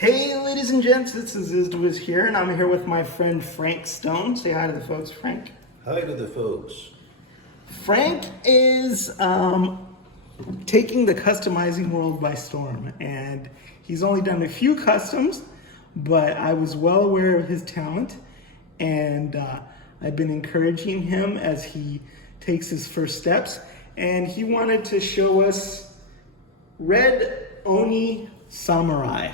Hey ladies and gents, this is Izduiz here, and I'm here with my friend Frank Stone. Say hi to the folks, Frank. Hi to the folks. Frank is taking the customizing world by storm, and he's only done a few customs, but I was well aware of his talent, and I've been encouraging him as he takes his first steps, and he wanted to show us Red Oni Samurai,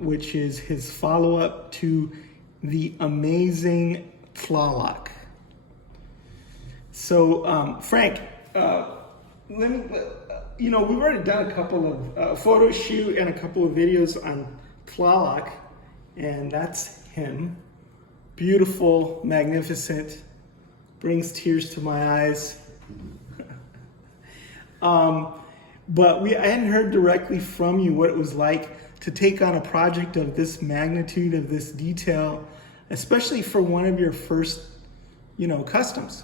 which is his follow-up to the amazing Tlaloc. So, Frank, we've already done a couple of photo shoot and a couple of videos on Tlaloc, and that's him. Beautiful, magnificent, brings tears to my eyes. But I hadn't heard directly from you what it was like to take on a project of this magnitude, of this detail, especially for one of your first, customs.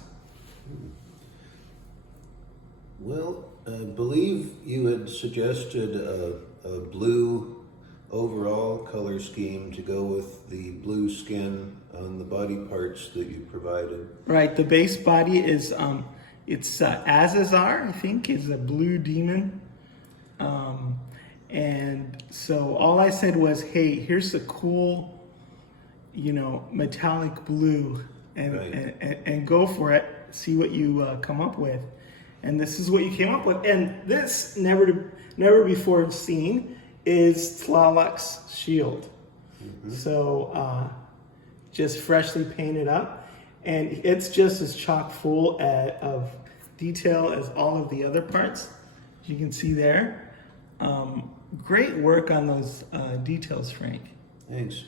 Well, I believe you had suggested a blue overall color scheme to go with the blue skin on the body parts that you provided. Right, the base body is, it's Azazar, I think, is a blue demon. And so all I said was, hey, here's the cool, metallic blue, and, right. and go for it, see what you come up with. And this is what you came up with. And this, never before seen, is Tlaloc's shield. Mm-hmm. So just freshly painted up. And it's just as chock full of detail as all of the other parts. As you can see there. Great work on those details, Frank. Thanks.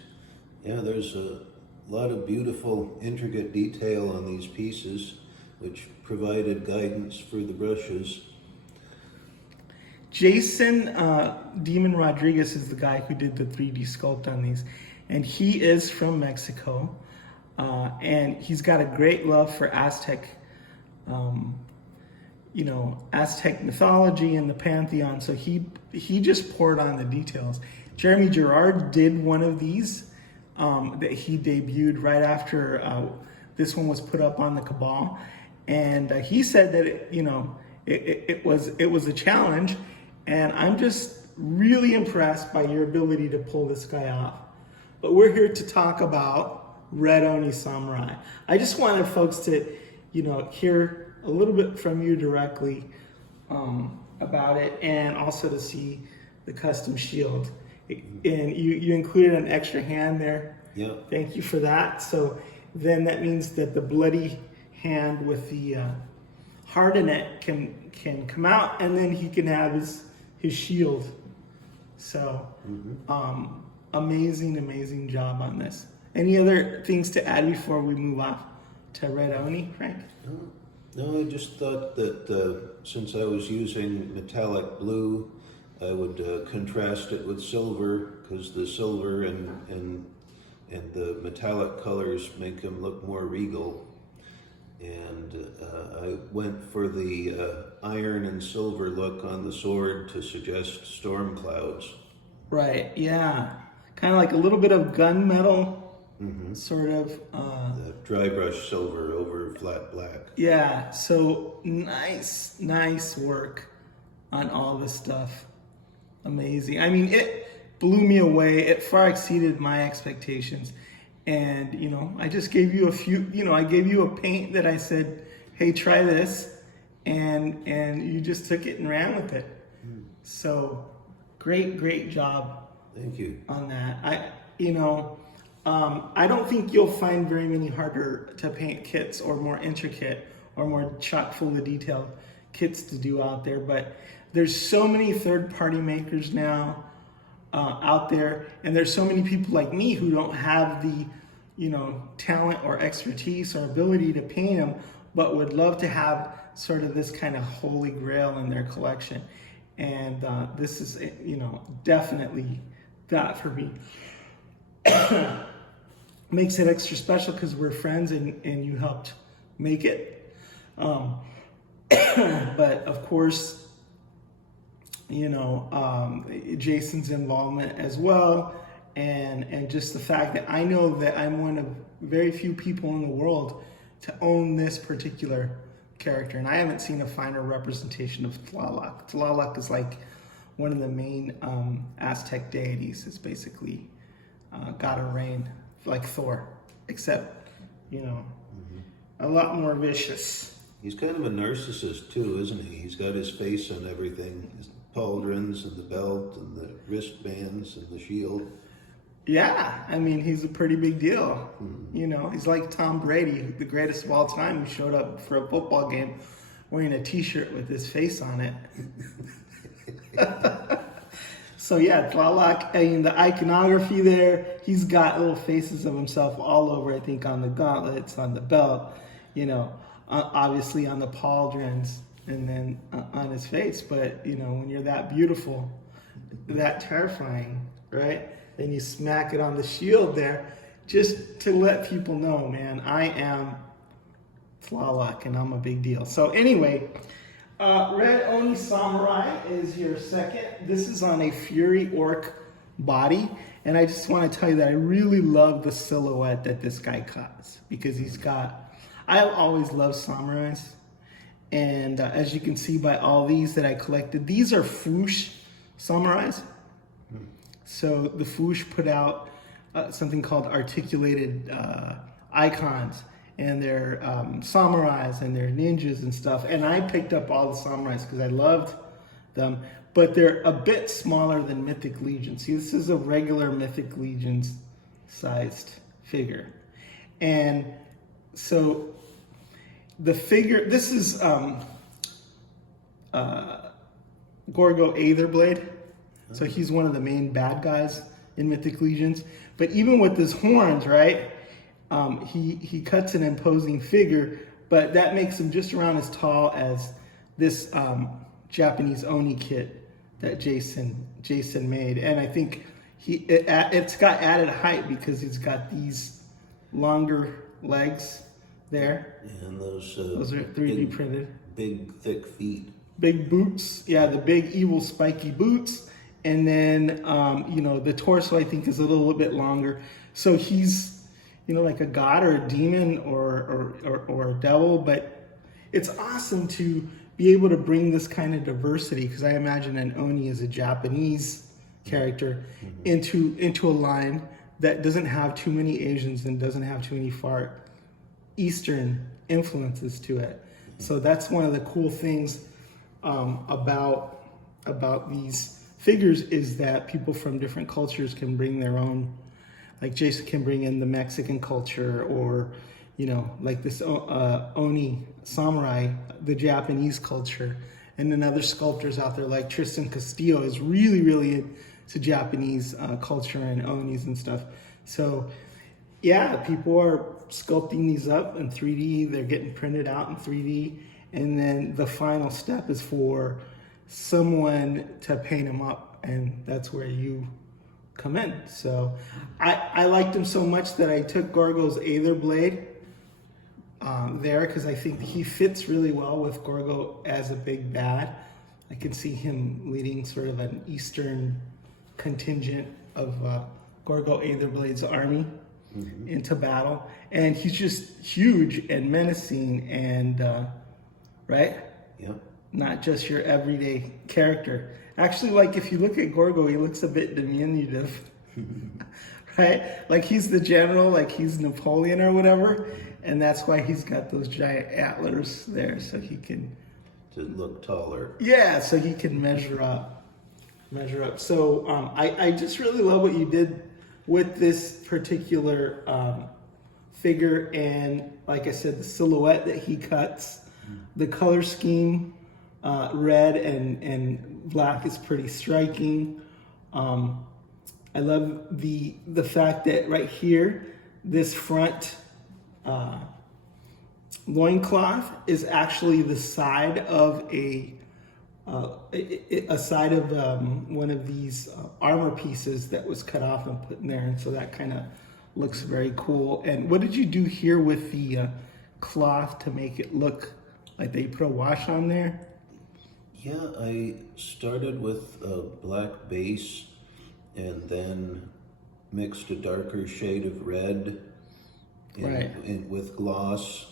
Yeah, there's a lot of beautiful, intricate detail on these pieces, which provided guidance for the brushes. Jason Demon Rodriguez is the guy who did the 3D sculpt on these, and he is from Mexico, and he's got a great love for Aztec, Aztec mythology and the pantheon. So he just poured on the details. Jeremy Gerard did one of these that he debuted right after this one was put up on the Cabal, and he said that it was a challenge, and I'm just really impressed by your ability to pull this guy off. But we're here to talk about Red Oni Samurai. I just wanted folks to hear a little bit from you directly about it, and also to see the custom shield. And you included an extra hand there. Yeah. Thank you for that. So then that means that the bloody hand with the heart in it can come out, and then he can have his shield. So amazing job on this. Any other things to add before we move off to Red Oni, Frank? No, I just thought that since I was using metallic blue, I would contrast it with silver, because the silver and the metallic colors make them look more regal. And I went for the iron and silver look on the sword to suggest storm clouds. Right, yeah. Kind of like a little bit of gunmetal, sort of. The dry brush silver over flat black. Yeah, so nice work on all this stuff. Amazing. I mean, it blew me away. It far exceeded my expectations. And, I just gave you I gave you a paint that I said, hey, try this. And you just took it and ran with it. So great job. Thank you. On that. I don't think you'll find very many harder to paint kits or more intricate or more chock full of detail kits to do out there, but there's so many third-party makers now out there, and there's so many people like me who don't have the talent or expertise or ability to paint them, but would love to have sort of this kind of holy grail in their collection. And this is definitely that for me. Makes it extra special because we're friends and you helped make it. But of course, you know, Jason's involvement as well, and just the fact that I know that I'm one of very few people in the world to own this particular character, and I haven't seen a finer representation of Tlaloc. Tlaloc is like one of the main Aztec deities. It's basically god of rain, like Thor, except, you know, a lot more vicious. He's kind of a narcissist too, isn't he? He's got his face on everything, his pauldrons and the belt and the wristbands and the shield. Yeah, I mean, he's a pretty big deal. You know, he's like Tom Brady, the greatest of all time, who showed up for a football game wearing a t-shirt with his face on it. So yeah, Tlaloc, I mean, the iconography there, he's got little faces of himself all over, I think, on the gauntlets, on the belt, you know, obviously on the pauldrons, and then on his face. But, you know, when you're that beautiful, that terrifying, right? Then you smack it on the shield there, just to let people know, man, I am Tlaloc and I'm a big deal. So anyway, Red Oni Samurai is your second. This is on a Fury Orc body. And I just want to tell you that I really love the silhouette that this guy cuts, because he's got, I always love samurais. And as you can see by all these that I collected, these are Foosh samurais. So the Foosh put out something called articulated icons, and they're samurais and they're ninjas and stuff. And I picked up all the samurais because I loved them, but they're a bit smaller than Mythic Legions. See, this is a regular Mythic Legions sized figure. And so the figure, this is Gorgo Aetherblade. So he's one of the main bad guys in Mythic Legions. But even with his horns, right, he cuts an imposing figure, but that makes him just around as tall as this Japanese Oni kit that Jason made. And I think it's got added height because he's got these longer legs there. Yeah, and those are 3D printed. Big, thick feet. Big boots. Yeah, the big, evil, spiky boots. And then, you know, the torso, I think, is a little bit longer. So he's, you know, like a god or a demon or a devil. But it's awesome to be able to bring this kind of diversity, because I imagine an Oni is a Japanese character, into a line that doesn't have too many Asians and doesn't have too many far Eastern influences to it. So that's one of the cool things about these figures, is that people from different cultures can bring their own. Like Jason can bring in the Mexican culture, or, you know, like this Oni Samurai, the Japanese culture. And then other sculptors out there like Tristan Castillo is really, really into Japanese culture and Onis and stuff. So yeah, people are sculpting these up in 3D. They're getting printed out in 3D. And then the final step is for someone to paint them up, and that's where you come in. So I liked him so much that I took Gorgo's Aetherblade there, because I think he fits really well with Gorgo as a big bad. I can see him leading sort of an Eastern contingent of Gorgo Aetherblade's army into battle, and he's just huge and menacing, and right? Yep. Not just your everyday character. Actually, like, if you look at Gorgo, he looks a bit diminutive, right? Like he's the general, like he's Napoleon or whatever, and that's why he's got those giant antlers there, so he can... to look taller. Yeah, so he can measure up. So I just really love what you did with this particular figure, and like I said, the silhouette that he cuts, the color scheme, red and black is pretty striking. I love the fact that right here, this front loincloth is actually the side of a side of one of these armor pieces that was cut off and put in there, and so that kind of looks very cool. And what did you do here with the cloth to make it look like they put a wash on there? Yeah, I started with a black base and then mixed a darker shade of red Right. with gloss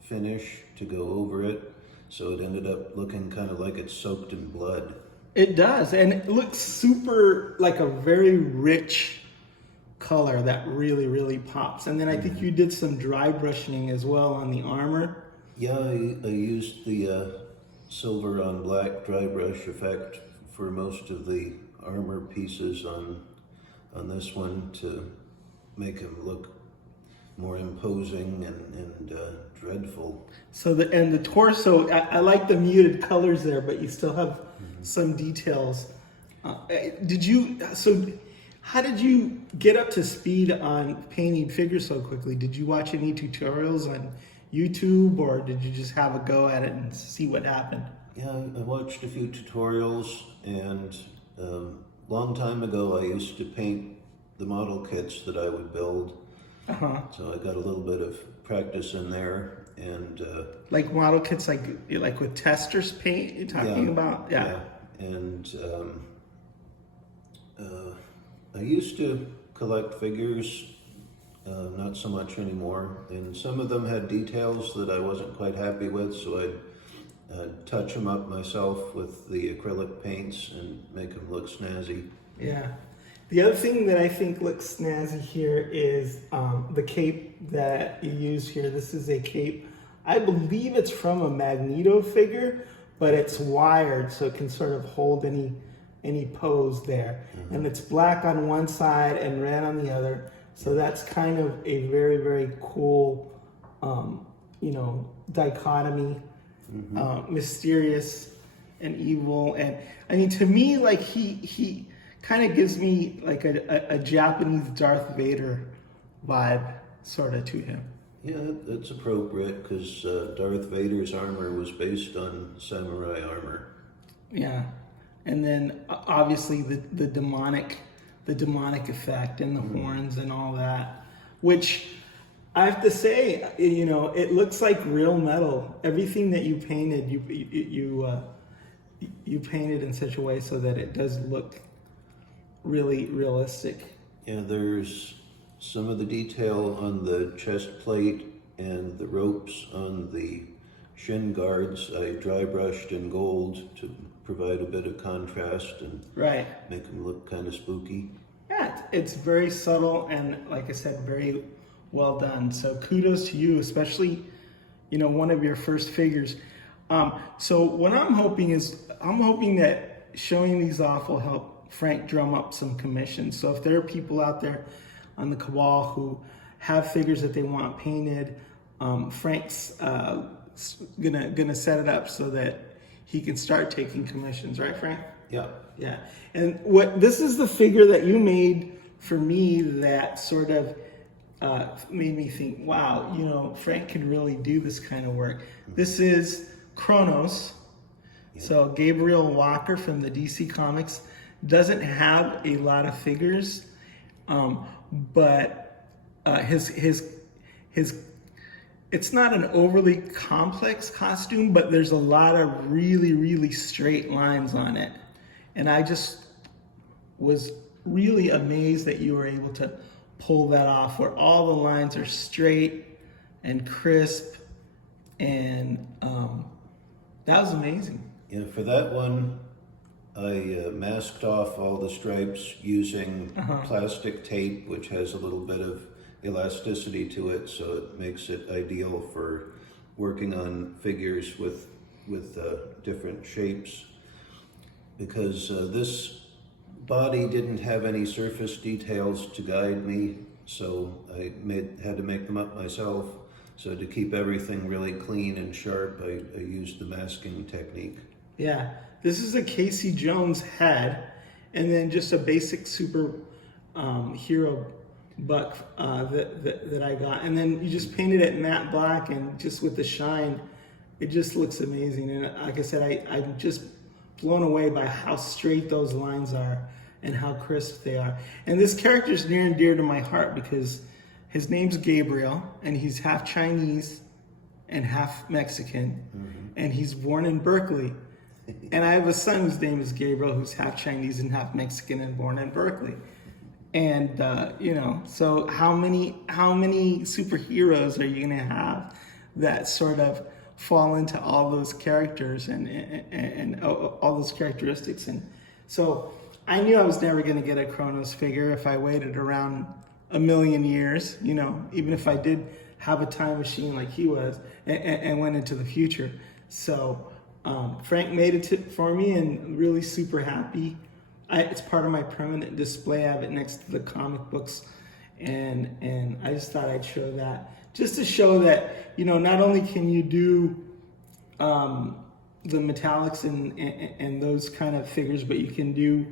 finish to go over it. So it ended up looking kind of like it's soaked in blood. It does, and it looks super like a very rich color that really, really pops. And then I think you did some dry brushing as well on the armor. Yeah, I used the silver on black dry brush effect for most of the armor pieces on this one to make him look more imposing and dreadful. So the torso, I like the muted colors there, but you still have some details. How did you get up to speed on painting figures so quickly? Did you watch any tutorials on YouTube, or did you just have a go at it and see what happened? Yeah, I watched a few tutorials, and long time ago I used to paint the model kits that I would build. So I got a little bit of practice in there, and like model kits, like with testers paint. You're talking about, yeah. And I used to collect figures, not so much anymore, and some of them had details that I wasn't quite happy with, so I'd touch them up myself with the acrylic paints and make them look snazzy. Yeah. The other thing that I think looks snazzy here is the cape that you use here. This is a cape, I believe it's from a Magneto figure, but it's wired so it can sort of hold any pose there. And it's black on one side and red on the other. So that's kind of a very, very cool, dichotomy, mysterious and evil. And I mean, to me, like he kind of gives me like a Japanese Darth Vader vibe sort of to him. Yeah, that's appropriate because Darth Vader's armor was based on samurai armor. Yeah, and then obviously the demonic effect and the horns and all that, which I have to say, it looks like real metal. Everything that you painted, you painted in such a way so that it does look really realistic. Yeah, there's some of the detail on the chest plate and the ropes on the shin guards I dry brushed in gold to provide a bit of contrast and make them look kind of spooky. Yeah, it's very subtle and, like I said, very well done. So kudos to you, especially, one of your first figures. So what I'm hoping that showing these off will help Frank drum up some commissions. So if there are people out there on the Cabal who have figures that they want painted, Frank's gonna set it up so that he can start taking commissions, right, Frank? Yeah. Yeah. And this is the figure that you made for me that sort of made me think, wow, Frank can really do this kind of work. This is Kronos. So Gabriel Walker from the DC Comics doesn't have a lot of figures, but his it's not an overly complex costume, but there's a lot of really, really straight lines on it. And I just was really amazed that you were able to pull that off, where all the lines are straight and crisp, and that was amazing. Yeah, for that one, I masked off all the stripes using plastic tape, which has a little bit of elasticity to it, so it makes it ideal for working on figures with different shapes. Because this body didn't have any surface details to guide me, so I had to make them up myself. So to keep everything really clean and sharp, I used the masking technique. Yeah, this is a Casey Jones head, and then just a basic super hero buck that I got. And then you just painted it matte black, and just with the shine, it just looks amazing. And like I said, I'm just blown away by how straight those lines are and how crisp they are. And this character is near and dear to my heart because his name's Gabriel, and he's half Chinese and half Mexican, and he's born in Berkeley. And I have a son whose name is Gabriel, who's half Chinese and half Mexican and born in Berkeley. And you know, so how many superheroes are you gonna have that sort of fall into all those characters and all those characteristics? And so I knew I was never gonna get a Kronos figure if I waited around a million years, you know, even if I did have a time machine like he was and went into the future. So Frank made it for me, and really super happy. It's part of my permanent display. I have it next to the comic books, and I just thought I'd show that, just to show that, you know, not only can you do the metallics and those kind of figures, but you can do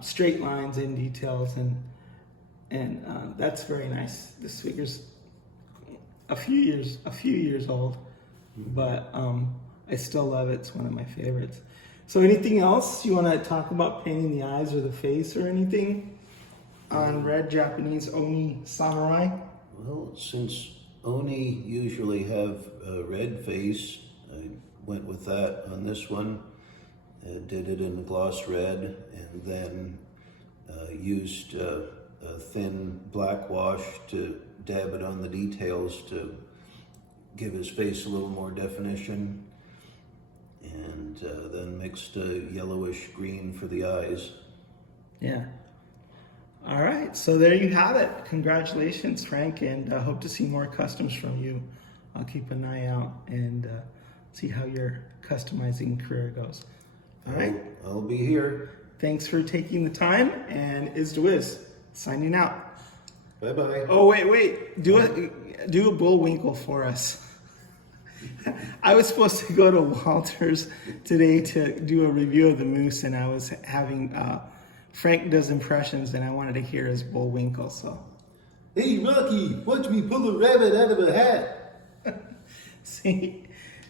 straight lines and details, and that's very nice. This figure's a few years old, but I still love it. It's one of my favorites. So anything else you want to talk about, painting the eyes or the face or anything on Red Japanese Oni Samurai? Well, since Oni usually have a red face, I went with that on this one. Did it in gloss red, and then used a thin black wash to dab it on the details to give his face a little more definition, and then mixed a yellowish green for the eyes. Yeah. All right, so there you have it. Congratulations, Frank, and I hope to see more customs from you. I'll keep an eye out and see how your customizing career goes. All right. I'll be here. Thanks for taking the time, and Is to Wiz signing out. Bye-bye. Oh, wait. Do a Bullwinkle for us. I was supposed to go to Walter's today to do a review of the moose, and I was having Frank does impressions, and I wanted to hear his Bullwinkle. So, Hey, Rocky, watch me pull a rabbit out of a hat. see,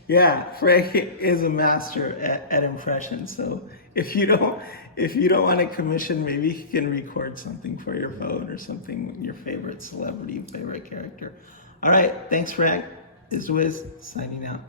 yeah, Frank is a master at impressions. So if you don't want to commission, maybe he can record something for your phone or something, your favorite celebrity, favorite character. All right, thanks, Frank. Is Wiz signing out.